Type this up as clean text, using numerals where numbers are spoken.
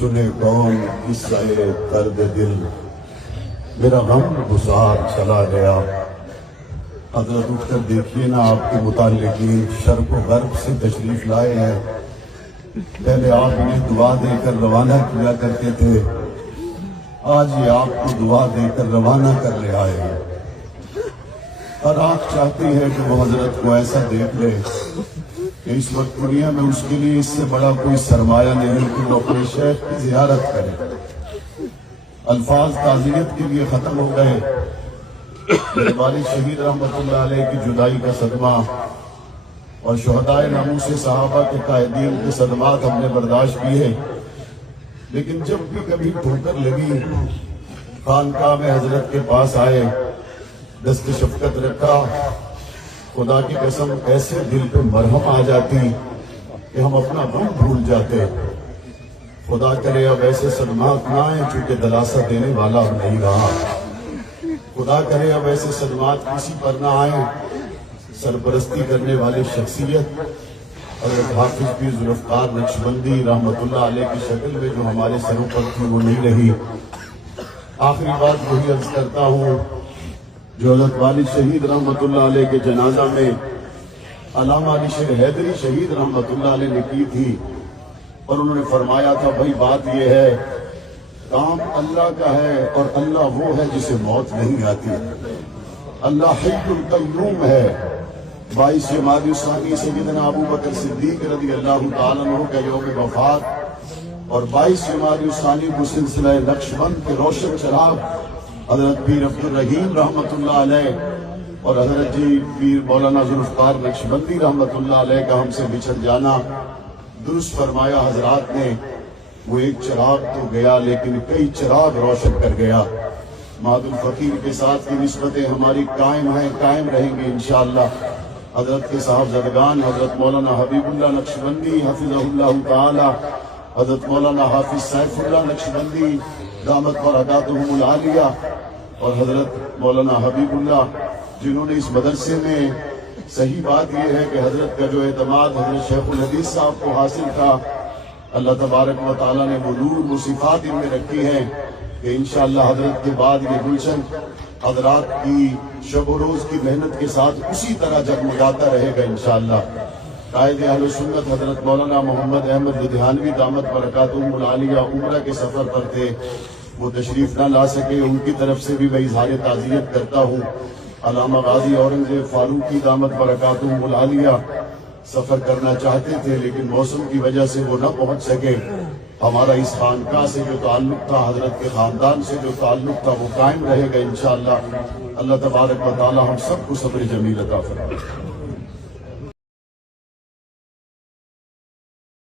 سنے کون قصہ درد دل، میرا غم گزار چلا گیا۔ حضرت اٹھ کر دیکھیے نا، آپ کے متعلقین شرق و غرب سے تشریف لائے ہیں۔ پہلے آپ انہیں دعا دے کر روانہ کیا کرتے تھے، آج یہ آپ کو دعا دے کر روانہ کر لے آئے ہیں۔ اور آپ چاہتے ہیں کہ وہ حضرت کو ایسا دیکھ لے کہ اس وقت دنیا میں اس کے لیے اس سے بڑا کوئی سرمایہ نہیں کہ وہ اپنے شیخ کی زیارت کرے۔ الفاظ تعزیت کے لیے ختم ہو گئے۔ میرے والد شہید رحمت اللہ علیہ کی جدائی کا صدمہ اور شہدائے ناموس صحابہ کے قائدین کے صدمات ہم نے برداشت کیے، لیکن جب بھی کبھی ٹھوکر لگی خانقاہ میں حضرت کے پاس آئے، دست شفقت رکھا، خدا کی قسم ایسے دل پہ مرہم آ جاتی کہ ہم اپنا غم بھول جاتے۔ خدا کرے اب ایسے صدمات نہ آئیں، چونکہ دلاسا دینے والا نہیں رہا۔ خدا کرے اب ایسے صدمات کسی پر نہ آئیں۔ سرپرستی کرنے والی شخصیت حضرت حافظ پیر ذوالفقار نقشبندی رحمت اللہ علیہ کی شکل میں جو ہمارے سروں پر تھی وہ نہیں رہی۔ آخری بات وہی عرض کرتا ہوں جو حضرت والد شہید رحمت اللہ علیہ کے جنازہ میں علامہ علی شیر حیدری شہید رحمت اللہ علیہ نے کی تھی، اور انہوں نے فرمایا تھا بھائی بات یہ ہے، کام اللہ کا ہے اور اللہ وہ ہے جسے موت نہیں آتی۔ اللہ حی القیوم ہے۔ 22 جمادی الثانی سیدنا ابو بکر صدیق رضی اللہ تعالیٰ عنہ کا یوم وفات، اور 22 جمادی الثانی کو سلسلہ نقشبند کے روشن چراغ حضرت پیر عبد الرحیم رحمت اللہ علیہ اور حضرت جی پیر مولانا ذوالفقار نقشبندی رحمت اللہ علیہ کا ہم سے بچھڑ جانا، درست فرمایا حضرات نے، وہ ایک چراغ تو گیا لیکن کئی چراغ روشن کر گیا۔ مہد الفقیر کے ساتھ کی نسبتیں ہماری قائم ہیں، قائم رہیں گی انشاءاللہ۔ حضرت کے صاحبزادگان حضرت مولانا حبیب اللہ نقشبندی حفظہ اللہ تعالی، حضرت مولانا حافظ سیف اللہ نقشبندی دامت برکاتہم العالیہ، اور حضرت مولانا حبیب اللہ جنہوں نے اس مدرسے میں، صحیح بات یہ ہے کہ حضرت کا جو اعتماد حضرت شیخ الحدیث صاحب کو حاصل تھا، اللہ تبارک و تعالیٰ نے وہ نور و صفات ان میں رکھی ہیں کہ انشاءاللہ حضرت کے بعد یہ گلشن حضرات کی شب و روز کی محنت کے ساتھ اسی طرح جگمگاتا رہے گا انشاءاللہ۔ قائد اہل سنت حضرت مولانا محمد احمد لدھیانوی دامت برکاتہم العالیہ عمرہ کے سفر پر تھے، وہ تشریف نہ لا سکے، ان کی طرف سے بھی میں اظہار تعزیت کرتا ہوں۔ علامہ غازی اورنگزیب فاروقی دامت برکاتہم العالیہ سفر کرنا چاہتے تھے لیکن موسم کی وجہ سے وہ نہ پہنچ سکے۔ ہمارا اس خانقاہ سے جو تعلق تھا، حضرت کے خاندان سے جو تعلق تھا، وہ قائم رہے گا انشاءاللہ۔ اللہ تبارک و تعالی ہم سب کو صبر جمیل عطا فرمائے۔